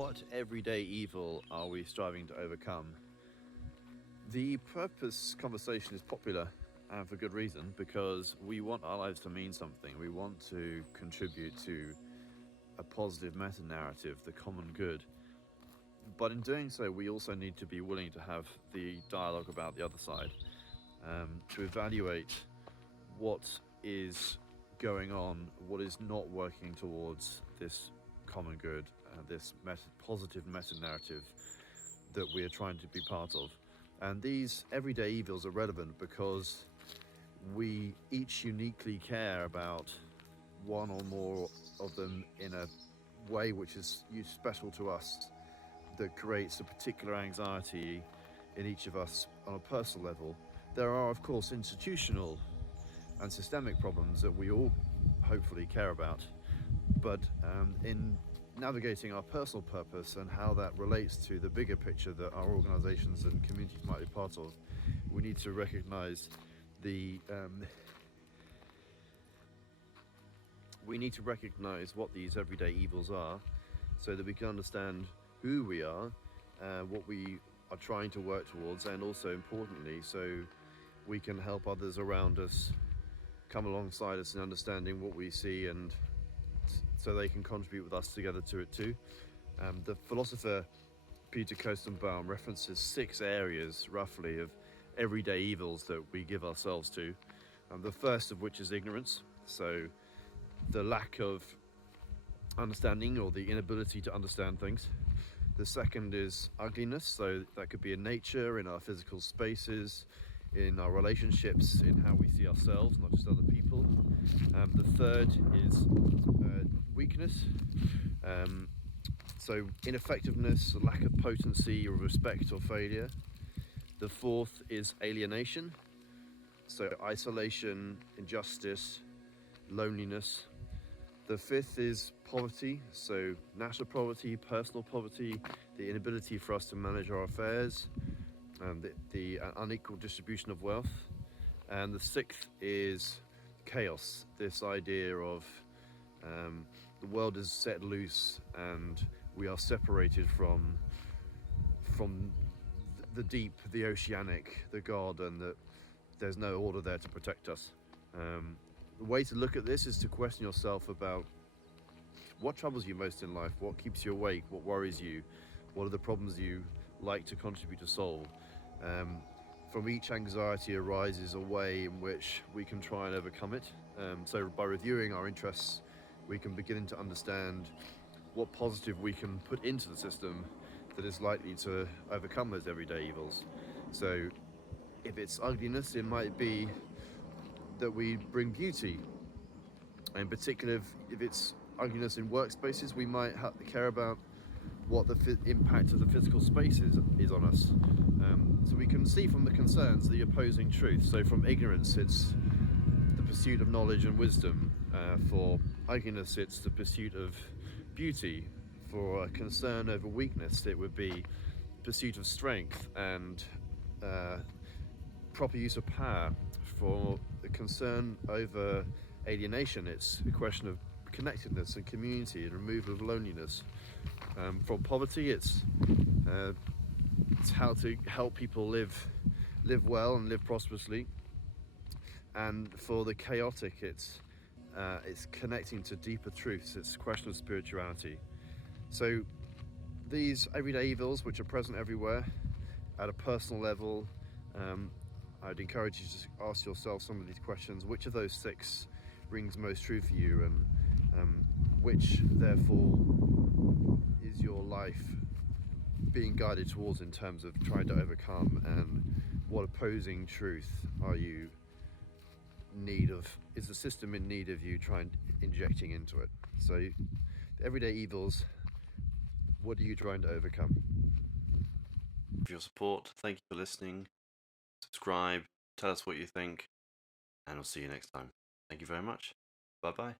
What everyday evil are we striving to overcome? The purpose conversation is popular, and for good reason, because we want our lives to mean something. We want to contribute to a positive meta-narrative, the common good. But in doing so, we also need to be willing to have the dialogue about the other side, to evaluate what is going on, what is not working towards this common good, this positive meta-narrative that we are trying to be part of. And these everyday evils are relevant because we each uniquely care about one or more of them in a way which is special to us, that creates a particular anxiety in each of us on a personal level. There are, of course, institutional and systemic problems that we all hopefully care about, but in navigating our personal purpose and how that relates to the bigger picture that our organizations and communities might be part of, we need to recognize what these everyday evils are, so that we can understand who we are, what we are trying to work towards, and also importantly, so we can help others around us come alongside us in understanding what we see, and so they can contribute with us together to it too. The philosopher Peter Koestenbaum references 6 areas roughly of everyday evils that we give ourselves to. The first of which is ignorance, so the lack of understanding or the inability to understand things. The second is ugliness, so that could be in nature, in our physical spaces, in our relationships, in how we see ourselves, not just other people. The third is weakness, so ineffectiveness, lack of potency or respect or failure. The fourth is alienation, so isolation, injustice, loneliness. The fifth is poverty, so national poverty, personal poverty, the inability for us to manage our affairs, the unequal distribution of wealth. And the sixth is chaos, this idea of the world is set loose and we are separated from the deep, the oceanic, the God, and that there's no order there to protect us. The way to look at this is to question yourself about what troubles you most in life, what keeps you awake, what worries you, what are the problems you like to contribute to solve. From each anxiety arises a way in which we can try and overcome it. So by reviewing our interests, we can begin to understand what positive we can put into the system that is likely to overcome those everyday evils. So if it's ugliness, it might be that we bring beauty. In particular, if it's ugliness in workspaces, we might have to care about what the impact of the physical space is on us. So we can see from the concerns the opposing truth. So from ignorance, it's the pursuit of knowledge and wisdom. For ugliness, it's the pursuit of beauty. For a concern over weakness, it would be pursuit of strength and proper use of power. For the concern over alienation, it's a question of connectedness and community and removal of loneliness. From poverty, it's how to help people live well and live prosperously. And for the chaotic, it's connecting to deeper truths. It's a question of spirituality. So these everyday evils, which are present everywhere at a personal level, I'd encourage you to ask yourself some of these questions. Which of those 6 rings most true for you, and which therefore is your life being guided towards in terms of trying to overcome, and what opposing truth are you is the system in need of you injecting into it? So the everyday evils, what are you trying to overcome? For your support, thank you for listening. Subscribe, tell us what you think, and I'll see you next time. Thank you very much. Bye bye.